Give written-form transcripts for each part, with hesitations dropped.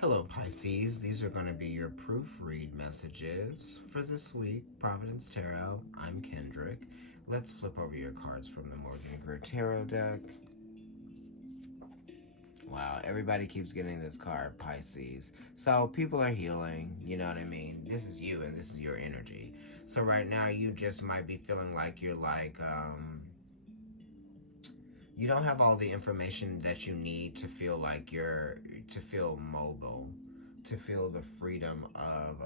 Hello, Pisces. These are going to be your proofread messages for this week. Providence Tarot. I'm Kendrick. Let's flip over your cards from the Morgan Greer Tarot deck. Wow, everybody keeps getting this card, Pisces. So people are healing, you know what I mean? This is you and this is your energy. So right now you just might be feeling like you're you don't have all the information that you need to feel like to feel mobile, to feel the freedom of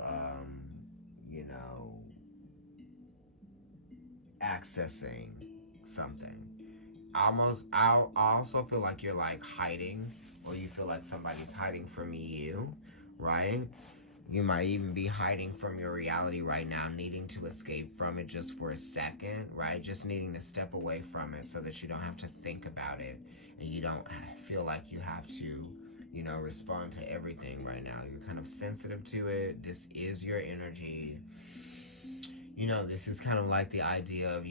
accessing something. I also feel like you're like hiding, or you feel like somebody's hiding from you, right? You might even be hiding from your reality right now, needing to escape from it just for a second, right? Just needing to step away from it so that you don't have to think about it and you don't feel like you have to, respond to everything right now. You're kind of sensitive to it. This is your energy. This is kind of like the idea of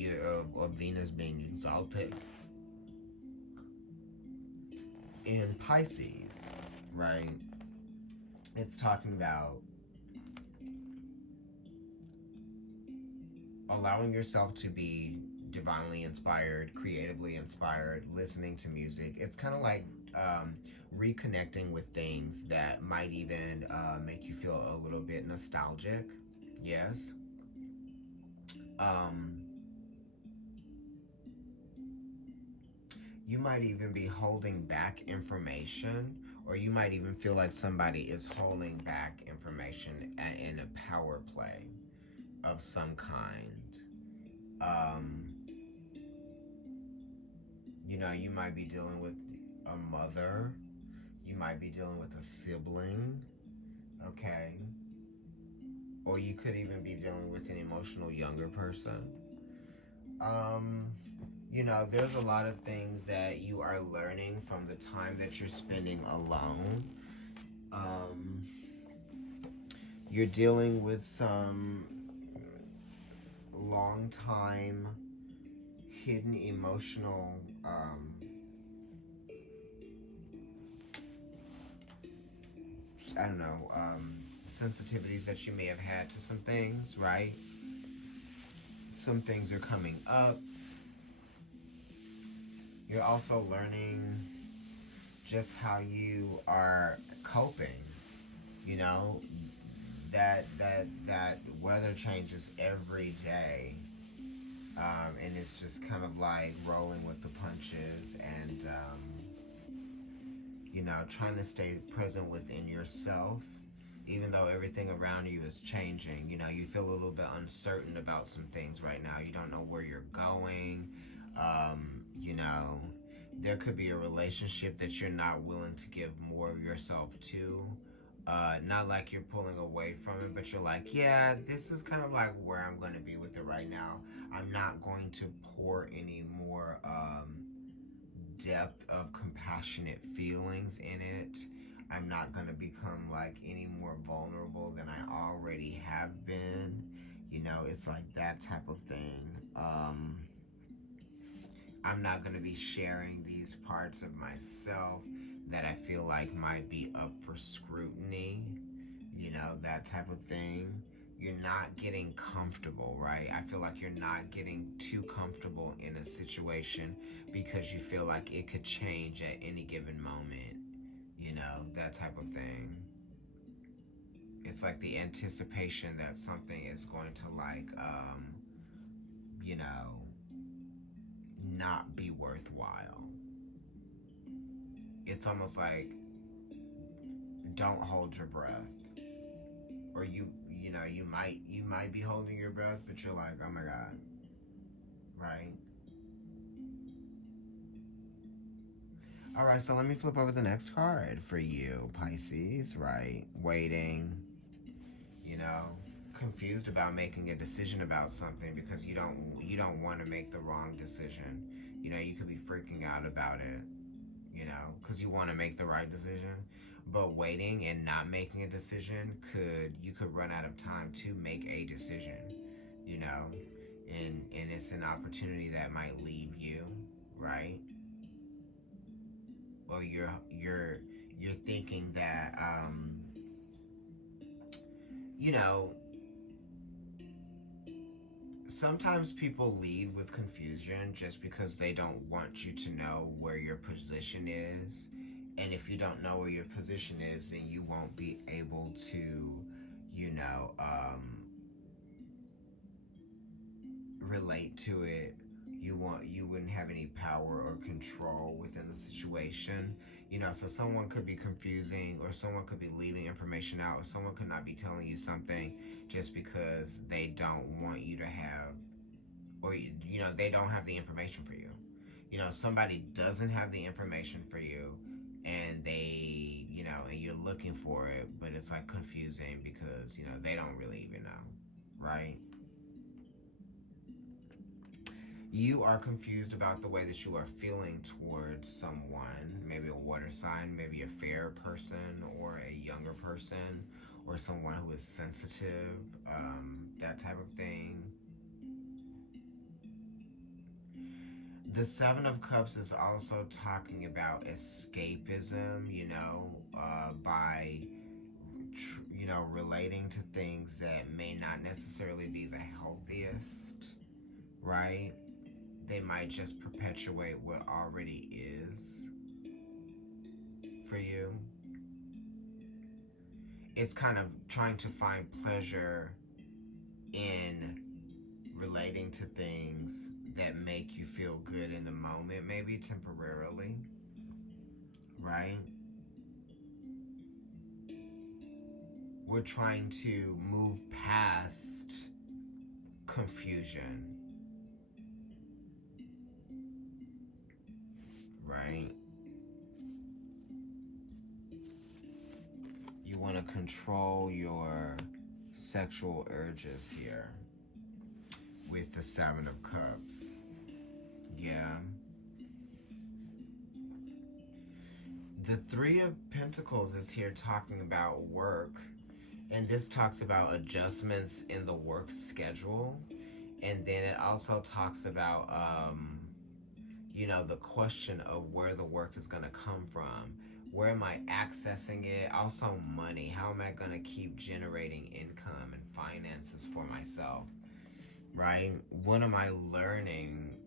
Venus being exalted in Pisces, right? It's talking about allowing yourself to be divinely inspired, creatively inspired, listening to music. It's kind of like reconnecting with things that might even make you feel a little bit nostalgic. Yes. You might even be holding back information, or you might even feel like somebody is holding back information in a power play of some kind. You might be dealing with a mother. You might be dealing with a sibling. Okay. Or you could even be dealing with an emotional younger person. There's a lot of things that you are learning from the time that you're spending alone. You're dealing with some long time hidden emotional sensitivities that you may have had to some things, right? Some things are coming up. You're also learning just how you are coping. That weather changes every day. And it's just kind of like rolling with the punches and trying to stay present within yourself, even though everything around you is changing. You feel a little bit uncertain about some things right now. You don't know where you're going. There could be a relationship that you're not willing to give more of yourself to. Not like you're pulling away from it, but you're like, yeah, this is kind of like where I'm going to be with it right now. I'm not going to pour any more depth of compassionate feelings in it. I'm not going to become like any more vulnerable than I already have been. It's like that type of thing. I'm not going to be sharing these parts of myself that I feel like might be up for scrutiny, that type of thing. You're not getting comfortable, right? I feel like you're not getting too comfortable in a situation because you feel like it could change at any given moment, that type of thing. It's like the anticipation that something is going to not be worthwhile. It's almost like don't hold your breath. Or you might be holding your breath, but you're like, oh my God. Right? Alright, so let me flip over the next card for you, Pisces, right? Waiting, confused about making a decision about something because you don't want to make the wrong decision. You could be freaking out about it, because you want to make the right decision. But waiting and not making a decision you could run out of time to make a decision, and it's an opportunity that might leave you, right? Or you're thinking that you know, sometimes people lead with confusion just because they don't want you to know where your position is. And if you don't know where your position is, then you won't be able to, you know, relate to it. You wouldn't have any power or control within the situation. You know, so someone could be confusing, or someone could be leaving information out, or someone could not be telling you something just because they don't want you to have, or you know, they don't have the information for you. You know, somebody doesn't have the information for you, and they, you know, and you're looking for it, but it's like confusing because, you know, they don't really even know, right? You are confused about the way that you are feeling towards someone, maybe a water sign, maybe a fair person, or a younger person, or someone who is sensitive, that type of thing. The Seven of Cups is also talking about escapism, you know, by, you know, relating to things that may not necessarily be the healthiest, right? They might just perpetuate what already is for you. It's kind of trying to find pleasure in relating to things that make you feel good in the moment, maybe temporarily, right? We're trying to move past confusion, right? You want to control your sexual urges here with the Seven of Cups. Yeah. The Three of Pentacles is here talking about work, and this talks about adjustments in the work schedule. And then it also talks about, you know, the question of where the work is going to come from. Where am I accessing it? Also, money. How am I going to keep generating income and finances for myself? Right? What am I learning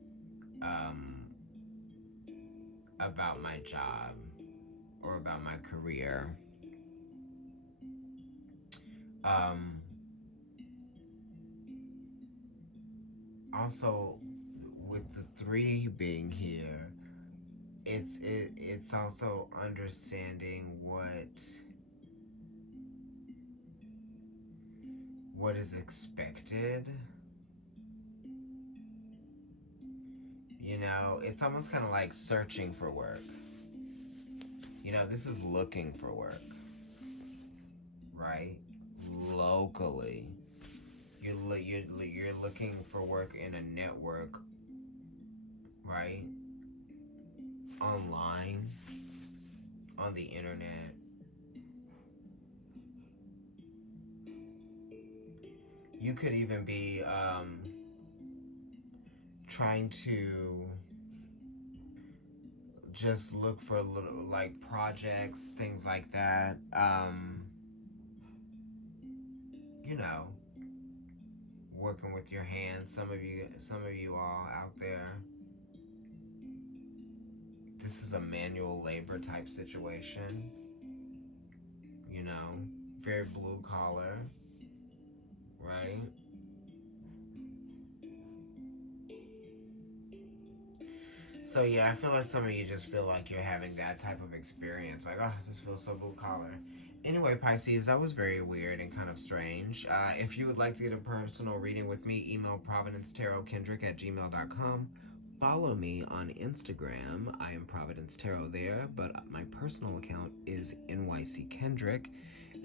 about my job or about my career? Also, with the three being here, it's also understanding what is expected. You know, it's almost kind of like searching for work. You know, this is looking for work, right? Locally, you're looking for work in a network, right? Online, on the internet. You could even be trying to just look for little like projects, things like that. You know, working with your hands. Some of you all out there. This is a manual labor type situation. You know, very blue collar, right? So yeah, I feel like some of you just feel like you're having that type of experience. Like, oh, this feels so blue collar. Anyway, Pisces, that was very weird and kind of strange. If you would like to get a personal reading with me, email providencetarotkendrick@gmail.com. Follow me on Instagram. I am Providence Tarot there, but my personal account is NYC Kendrick.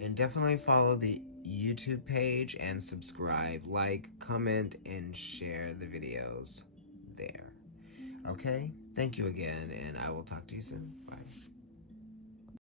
And definitely follow the YouTube page and subscribe, like, comment, and share the videos there. Okay? Thank you again, and I will talk to you soon.